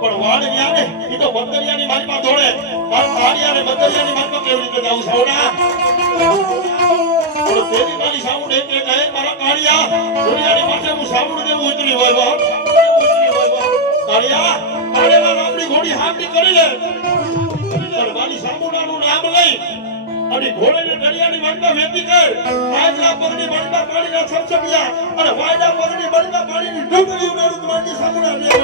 પણ વાડ ન્યા ને ઈ તો બંદરિયાની માલમાં દોડે આ કાળિયાને બંદરિયાની માલમાં કેવી રીતે જાવ સાવડા પણ તેની મારી સાવડ એમ કે કહે મારા કાળિયા દુનિયાની માથે હું સાવડ દેવું ઉતરી હોય વા કાળિયા કાળિયાના નામની ઘોડી હામડી કરી લે પણ મારી સાવડાનું નામ લઈ અને ઘોડીને દરિયાની માલમાં વેતી કર આજના પગની માલમાં પાણીના છમછમિયા અને વાયડા પગની માલમાં પાણીની ડુબકી ઉડાડું મારી સાવડા દે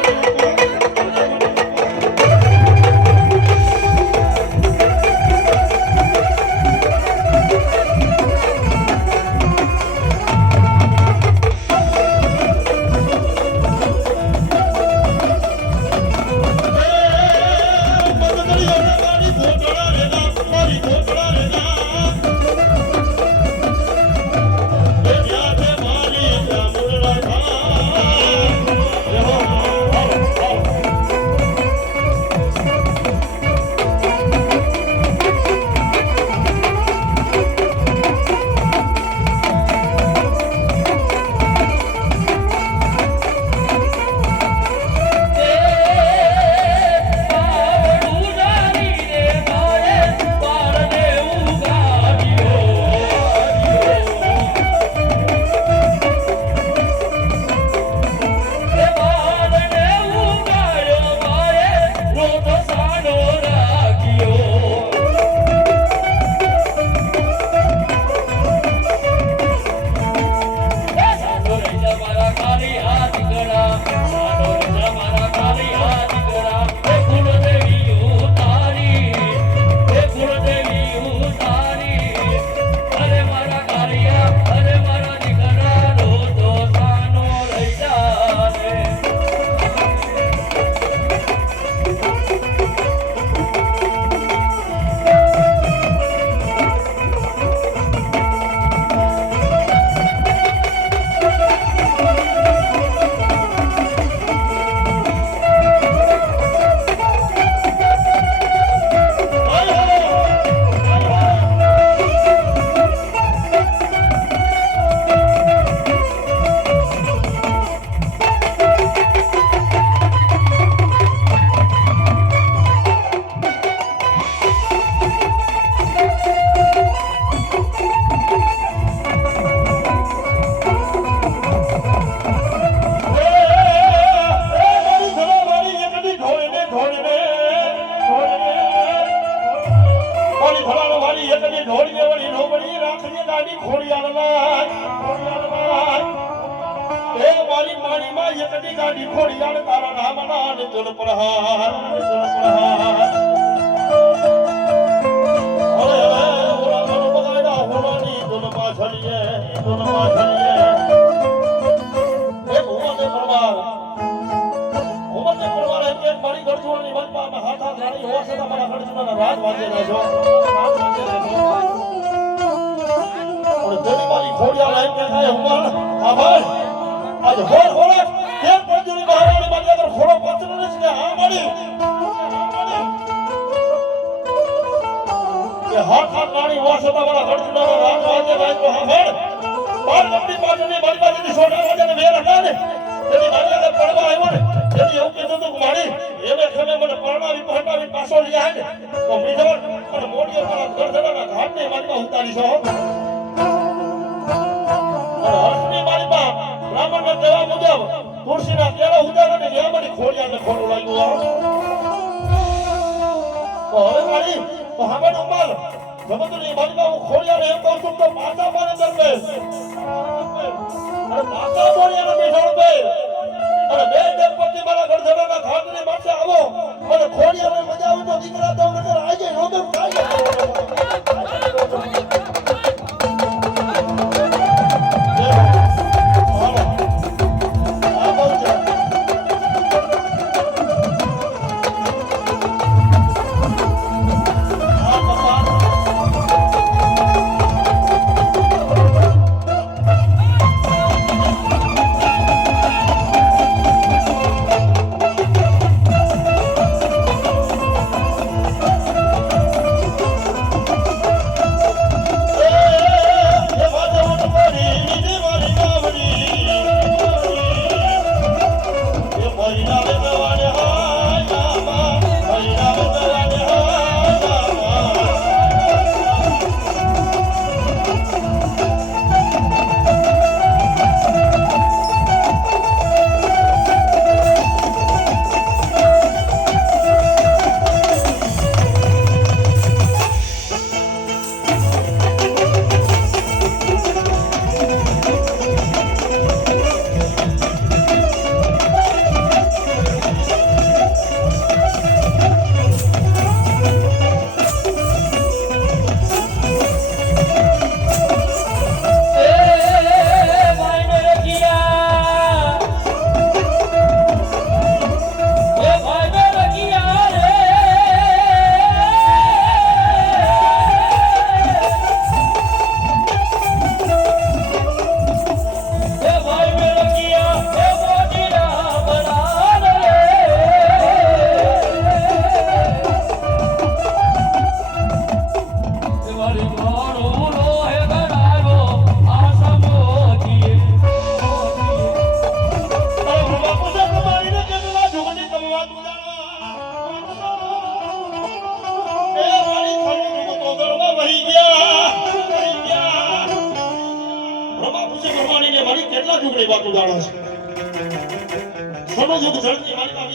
ખોડિયા મજા આવે તો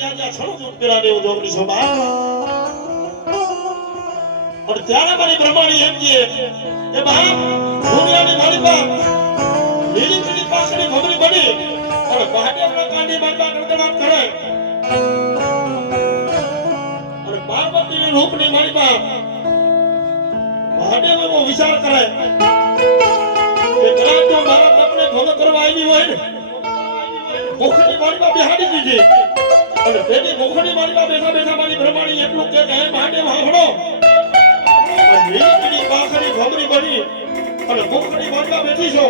જ્યાં જ્યાં છણું દૂધ પેલા દેવું જોગરી શોભા और ત્યારે મારી બ્રહ્માણી એમ કહે કે બાપ દુનિયાની મારી બાપ લીલી પીળી પાસની ઘોઘરી બની અને મહાદેવના કાંડી બાંધવા ગણગણાટ કરે અને પાર્વતીના રૂપની મારી બાપ મહાદેવ એવો વિચાર કરે કે કદાચ જો મારા બાપને ભોગ કરવા આવી હોય ને મુખની મારી બાપ બિહાડી દીધી અને તેની મુખની મારી બાપ બેઠા બેઠા મારી બ્રહ્માણી એટલું કે હે મહાદેવ હાંભળો લીલી પાખડી ઘોઘરી બની અને મુખની મારી બેઠી છો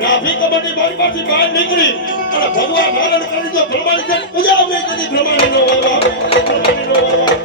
નાભી કબરની મારી પાછી બહાર નીકળી અને ભગવાન ધારણ કરી જો બ્રહ્માણી જે પૂજા ઉભી કરી બ્રહ્માણીનો વાવા બ્રહ્માણીનો વાવા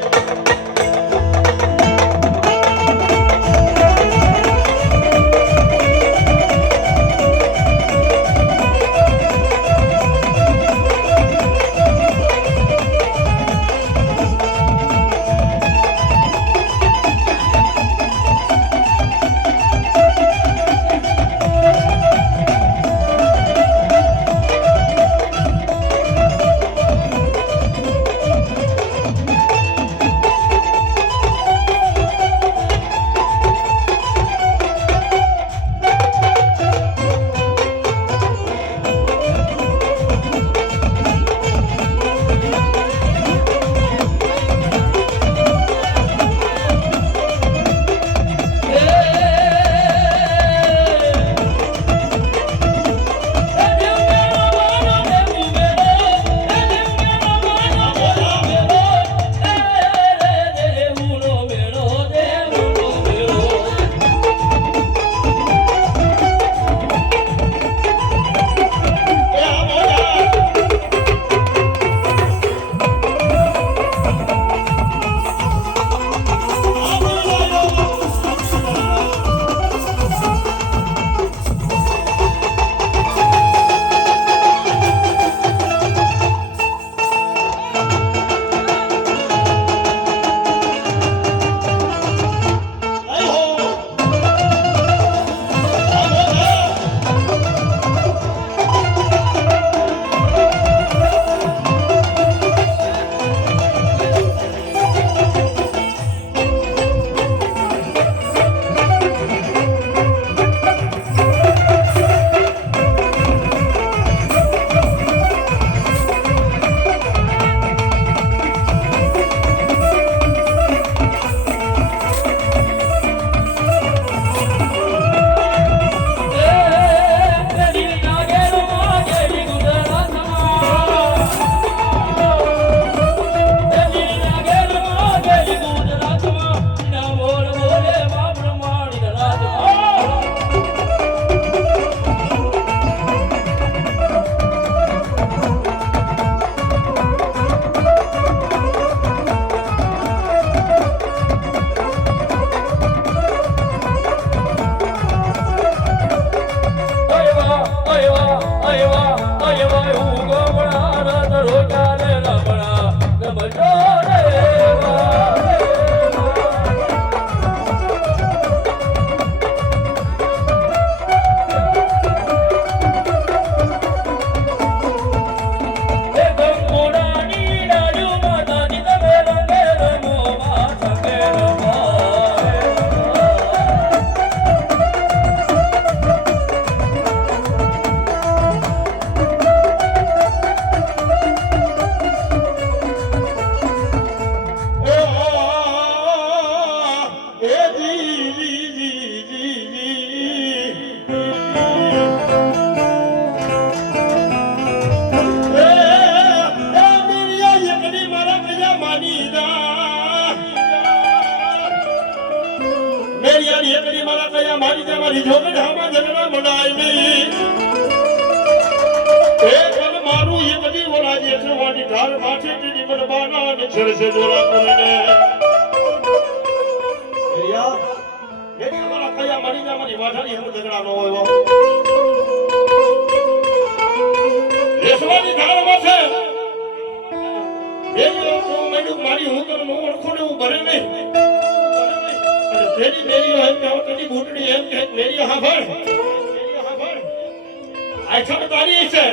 આખા તારી છે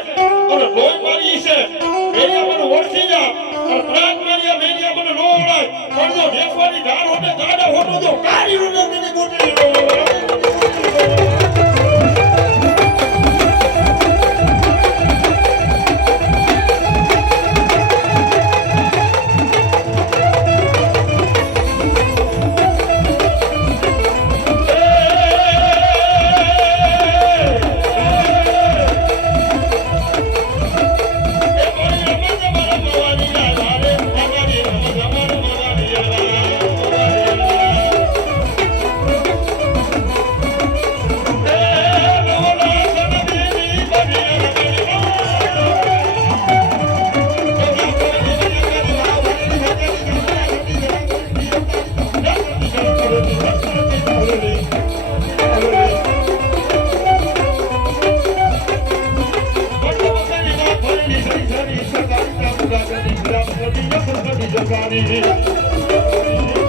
અને લોહી મારી છે મેરી મને ઓળખી જા અને પ્રાગ મારિયા મેરિયા મને નો ઓળાય પણ જો દેખવાની ગાડ હોતે ગાડા હોતો તો કાળી રોડની ગોટલી Johnny.